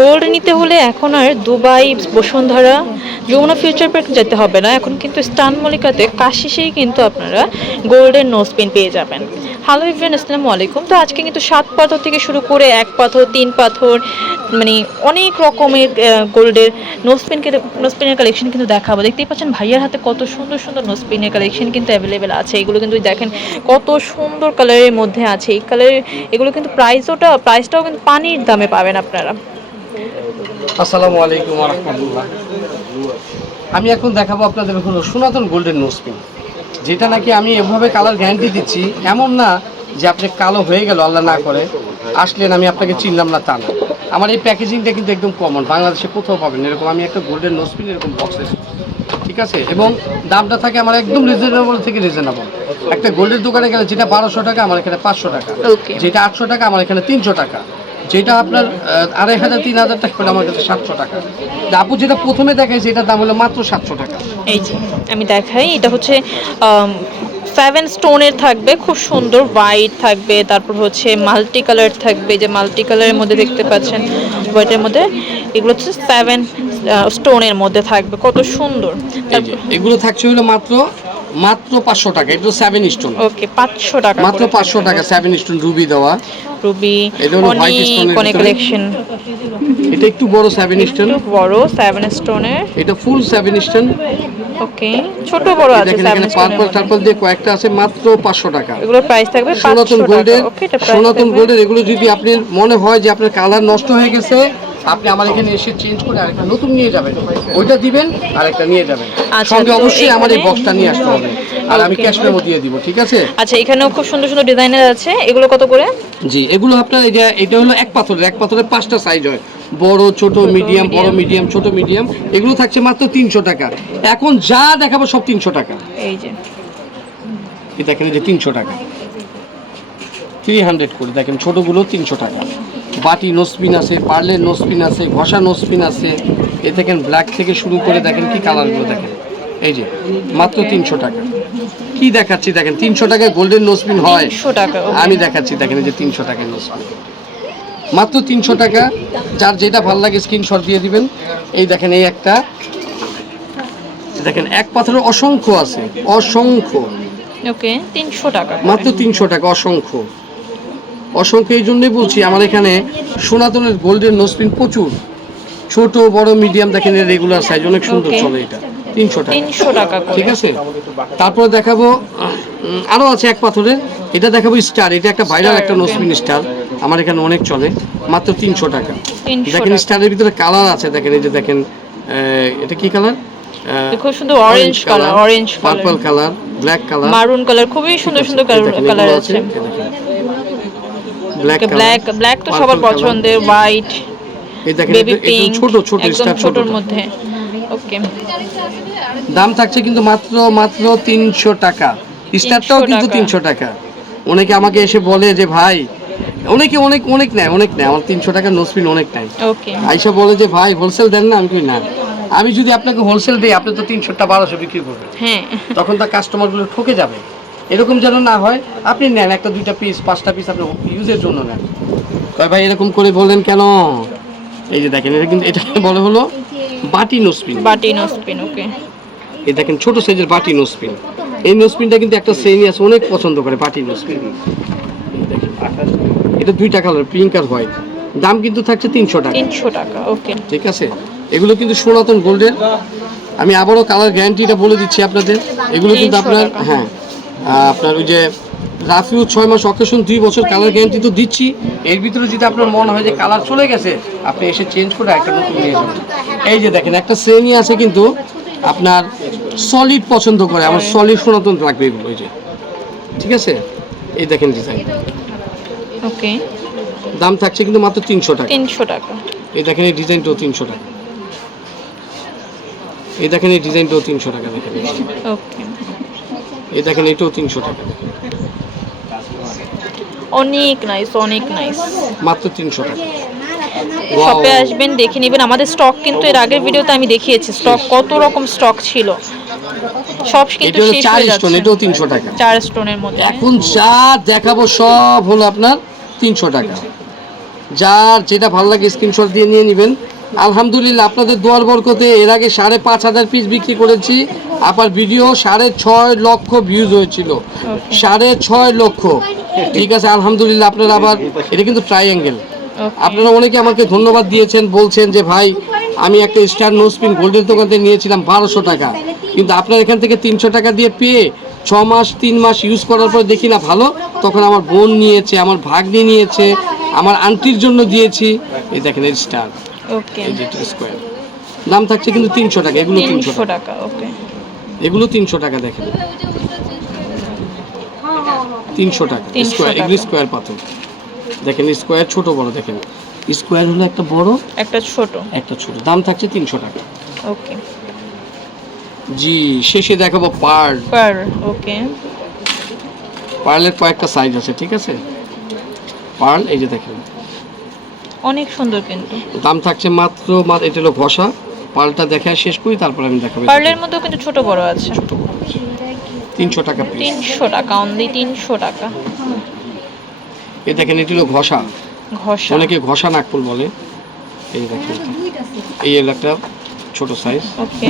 Gold নিতে হলে এখন আর Dubai, Bashundhara, Jamuna future park যেতে হবে না। এখন কিন্তু স্টান মলিকাতে কাশিসেই কিন্তু আপনারা গোল্ডের নোজপিন পেয়ে যাবেন। হ্যালো ইভেন আসসালামু আলাইকুম। তো আজকে কিন্তু সাত পাথর থেকে শুরু করে এক পাথর, তিন পাথর মানে অনেক রকমের গোল্ডের নোজপিন নোজপিনের কালেকশন কিন্তু দেখাবো। দেখতেই পাচ্ছেন ভাইয়ার হাতে কত সুন্দর সুন্দর নোজপিনের কালেকশন কিন্তু অ্যাভেলেবেল আছে। এগুলো কিন্তু দেখেন কত সুন্দর কালারের মধ্যে আছে। এই কালারের এগুলো কিন্তু প্রাইসওটা প্রাইসটাও কিন্তু পানির দামে পাবেন আপনারা। আসসালামু আলাইকুম রহমতুল্লাহ। আমি এখন দেখাবো আপনাদের হলো সনাতন গোল্ডেন নোসপিন যেটা নাকি আমি এভাবে কালার গ্যারান্টি দিচ্ছি এমন না যে আপনি কালো হয়ে গেল আল্লাহ না করে। আসলেন আমি আপনাকে চিনলাম না তা না। আমার এই প্যাকেজিংটা কিন্তু একদম কমন বাংলাদেশে কোথাও পাবেন এরকম আমি একটা গোল্ডেন নোসপিন এরকম বক্সে ঠিক আছে? এবং দামটা থাকে আমার একদম রিজনেবল থেকে রিজনেবল একটা গোল্ডের দোকানে গেলে যেটা বারোশো টাকা আমার এখানে পাঁচশো টাকা। যেটা আটশো টাকা আমার এখানে তিনশো টাকা। যেটা আপনার আড়াই হাজার তিন হাজার টাকা হলে আমার কাছে সাতশো টাকা। আপু যেটা প্রথমে দেখাইছে এটার দাম হলো মাত্র সাতশো টাকা। এই যে আমি দেখাই এটা হচ্ছে সেভেন স্টোনের থাকবে খুব সুন্দর হোয়াইট থাকবে তারপর হচ্ছে মাল্টি কালার থাকবে যে মাল্টি কালারের মধ্যে দেখতে পাচ্ছেন হোয়াইটের মধ্যে এগুলো হচ্ছে সেভেন স্টোনের মধ্যে থাকবে কত সুন্দর। এগুলো থাকছে হলো মাত্র মাত্র পাঁচশো টাকা এটা সেভেন স্টোন ওকে পাঁচশো টাকা মাত্র পাঁচশো টাকা সেভেন স্টোন রুবি দেওয়া। রুবি অনেক অনেক কালেকশন এটা একটু বড় 7 স্টোন একটু বড় 7 স্টোনের এটা ফুল 7 স্টোন ওকে ছোট বড় আছে 7 স্টোন পার্পল টার্পল দিয়ে কয়েকটা আছে মাত্র পাঁচশো টাকা। এগুলোর প্রাইস থাকবে সনাতন পাঁচশো টাকা। গোল্ডের ওকে এটা সনাতন গোল্ডের এগুলো যদি আপনার মনে হয় যে আপনার কালার নষ্ট হয়ে গেছে আপনি আমার এখানে এসে চেঞ্জ করে আরেকটা নতুন নিয়ে যাবেন। ওইটা দিবেন আর একটা নিয়ে যাবেন। আচ্ছা, সঙ্গে অবশ্যই আমার এই বক্সটা নিয়ে আসতে হবে। আর আমি ক্যাশ মেমো দিয়ে দিব ঠিক আছে? আচ্ছা এখানেও খুব সুন্দর সুন্দর ডিজাইনের আছে। এগুলো কত করে? জি এগুলো আপনার এই যে এটা হলো এক পাথরের এক পাথরের পাঁচটা সাইজ হয়। বড় ছোট মিডিয়াম বড় মিডিয়াম ছোট মিডিয়াম এগুলো থাকছে মাত্র তিনশো টাকা। এখন যা দেখাবো সব তিনশো টাকা। এই যে। দেখেন যে তিনশো টাকা। থ্রি হান্ড্রেড করে দেখেন ছোটোগুলো তিনশো টাকা। বাটি নোসপিন আছে পার্লের নোসপিন আছে ঘষা নোসপিন আছে। এ দেখেন ব্ল্যাক থেকে শুরু করে দেখেন কি কালারগুলো দেখেন। এই যে মাত্র তিনশো টাকা। কি দেখাচ্ছি দেখেন তিনশো টাকায় গোল্ডেন নোসপিন হয়। টাকা আমি দেখাচ্ছি দেখেন এই যে তিনশো টাকায় নোসপিন মাত্র তিনশো টাকা যার যেটা ভালো লাগে স্ক্রিনশট দিয়ে দিবেন। এই দেখেন এই একটা। দেখেন এক পাথরের অসংখ্য আছে অসংখ্য। ওকে তিনশো টাকা মাত্র তিনশো টাকা অসংখ্য। অসংখ্য এই জন্যই বলছি আমার এখানে সোনাতনের গোল্ডেন নোসপিন প্রচুর। ছোট বড় মিডিয়াম দেখেন রেগুলার সাইজ অনেক সুন্দর চলে এটা। তিনশো টাকা। তিনশো টাকা ঠিক আছে? তারপরে দেখাবো উম, আরও আছে এক পাথরের। এটা দেখাবো স্টার এটা একটা ভাইরাল একটা. Nose pin star. আমার এখানে অনেক চলে মাত্র তিনশো টাকা। দেখেন স্টারের ভিতরে কালার আছে দেখেন এই যে দেখেন আহ, এটা কি কালার খুব সুন্দর orange colour orange purple colour black colour maroon colour খুবই সুন্দর সুন্দর কালার আছে ব্ল্যাক ব্ল্যাক ব্ল্যাক তো সবার পছন্দের হোয়াইট এই দেখেন বেবি পিঙ্ক ছোট ছোট একদম ছোটর মধ্যে। ওকে। দাম থাকছে কিন্তু মাত্র মাত্র তিনশো টাকা। স্টারটাও কিন্তু। তিনশো টাকা। অনেকে আমাকে এসে বলে যে ভাই অনেকে অনেক অনেক নেয় অনেক নেয়। আমার তিনশো টাকা নোসপিন অনেক নেয়। ওকে। আইসা বলে যে ভাই হোলসেল দেন না? আমি কই না। আমি যদি আপনাকে হোলসেল দিই আপনি তো তিনশোটা বারোশো বিক্রি করবেন। হ্যাঁ। তখন তার কাস্টমারগুলো ঠকে যাবে। এরকম যেন না হয় আপনি নেন একটা দুইটা পিস পাঁচটা পিস আপনি ইউজের জন্য নেন। তাই ভাই এরকম করে বললেন কেন? এই যে দেখেন এটা কিন্তু এটা বলে হলো বাটি নোসপিন বাটি নোসপিন ওকে এই দেখেন ছোট সাইজের বাটি নোসপিন এই নোসপিনটা কিন্তু একটা শ্রেণি আছে অনেক পছন্দ করে বাটি নোসপিন এটা দুইটা কালার পিঙ্ক আর হোয়াইট দাম কিন্তু থাকছে তিনশো টাকা। তিনশো টাকা ওকে ঠিক আছে? এগুলো কিন্তু সনাতন গোল্ডের আমি আবারও কালার গ্যারান্টিটা বলে দিচ্ছি আপনাদের। এগুলো কিন্তু 300 আপনার হ্যাঁ। আপনার ওই যে রাফিউ ছয় মাস অকেশন দুই বছর কালার গ্যারান্টি তো দিচ্ছি। এর ভিতরে যদি আপনার মনে হয় যে কালার চলে গেছে আপনি এসে চেঞ্জ করে একটা নতুন নিয়ে যাবেন। এই যে দেখেন একটা শ্রেণি আছে কিন্তু আপনার সলিড পছন্দ করে আমার সলিড সনাতন লাগবে এগুলো এই যে। ঠিক আছে? এই দেখেন ডিজাইন ওকে। দাম থাকছে কিন্তু মাত্র তিনশো টাকা। তিনশো টাকা। এই দেখেন এই ডিজাইনটাও তিনশো টাকা। এই দেখেন এই ডিজাইনটাও তিনশো টাকা দেখেন। ওকে। এই দেখেন এটাও তিনশো টাকা। অনেক নাইস অনেক নাইস মাত্র তিনশো টাকা। শপে আসবেন দেখে নেবেন। আমাদের স্টক কিন্তু এর আগের ভিডিওতে আমি দেখিয়েছি স্টক কত রকম স্টক ছিল। সব কিন্তু শেষ হয়ে স্টোন যাচ্ছে। এটাও তিনশো টাকা। চার স্টোনের মধ্যে। এখন যা দেখাবো সব হলো আপনার তিনশো টাকা। যার যেটা ভালো লাগে স্ক্রিনশট দিয়ে নিয়ে নেবেন। আলহামদুলিল্লাহ আপনাদের দোয়ার বরকতে এর আগে সাড়ে পাঁচ হাজার পিস বিক্রি করেছি। আবার ভিডিও সাড়ে ছয় লক্ষ ভিউজ হয়েছিল। সাড়ে ছয় লক্ষ। ঠিক আছে আলহামদুলিল্লাহ আপনারা আবার এটা কিন্তু ট্রাইঅ্যাঙ্গেল আপনারা অনেকে আমাকে ধন্যবাদ দিয়েছেন বলছেন যে ভাই আমি একটা স্টার নোসপিন গোল্ডের দোকান থেকে নিয়েছিলাম বারোশো টাকা। কিন্তু আপনার এখান থেকে তিনশো টাকা দিয়ে পেয়ে ছ মাস তিন মাস ইউজ করার পর দেখি না ভালো তখন আমার বোন নিয়েছে আমার ভাগ্নি নিয়েছে আমার আন্টির জন্য দিয়েছি। এই দেখেন স্টার ওকে স্কোয়ার দাম থাকছে কিন্তু তিনশো টাকা এগুলো তিনশো টাকা। ওকে এগুলো তিনশো টাকা দেখেন। তিনশো টাকা 300 স্কোয়ার এগুলো স্কোয়ার পাথর। দেখেন স্কোয়ার ছোট বড় দেখেন। স্কোয়ার হলো একটা বড় একটা ছোট। একটা ছোট। দাম থাকছে তিনশো টাকা। ওকে। জি শেষে দেখাবো পার্ল পার ওকে। পার্লের কয়েকটা সাইজ আছে ঠিক আছে? পার্ল এই যে দেখেন। অনেক সুন্দর কিন্তু। দাম থাকছে মাত্র মাত্র এটা হলো ঘষা। পার্লটা দেখা শেষ করি তারপর আমি দেখাবো। পার্লের মধ্যেও কিন্তু ছোট বড় আছে। ছোট বড় আছে। তিনশো টাকা পিস তিনশো টাকা অনলি তিনশো টাকা। এ দেখেন এটি হলো ঘষা। ঘষা। অনেকে ঘষা নাকফুল বলে। এই দেখেন এই হলো একটা ছোট সাইজ ওকে।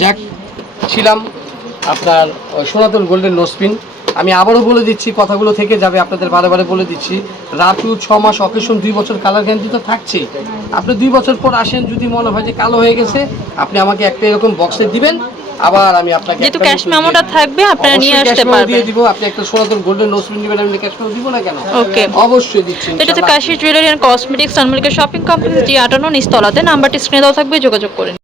যাক ছিলাম আপনার সনাতন গোল্ডেন নোসপিন আমি আবারও বলে দিচ্ছি কথাগুলো থেকে যাবে আপনাদের বারে বারে বলে দিচ্ছি। রাতু ছ মাস অকেশন দুই বছর কালার গ্যারান্টি তো থাকছে। আপনি দুই বছর পর আসেন যদি মনে হয় যে কালো হয়ে গেছে আপনি আমাকে একটা এরকম বক্সে দিবেন আবার আমি আপনাকে যেহেতু ক্যাশ মেমোটা থাকবে আপনারা নিয়ে আসতে পারবেন। দিয়ে দিব আপনি একটা সনাতন গোল্ডেন নোসপিন নেবেন আমি ক্যাশ মেমো দিব না কেন? ওকে। অবশ্যই দিচ্ছি এটা হচ্ছে ইনশাআল্লাহ। Kashi jewellery and cosmetics Anmolika shopping complex G আটান্ন নিস্তলাতে নাম্বারটি স্ক্রিনে দেওয়া থাকবে যোগাযোগ করে।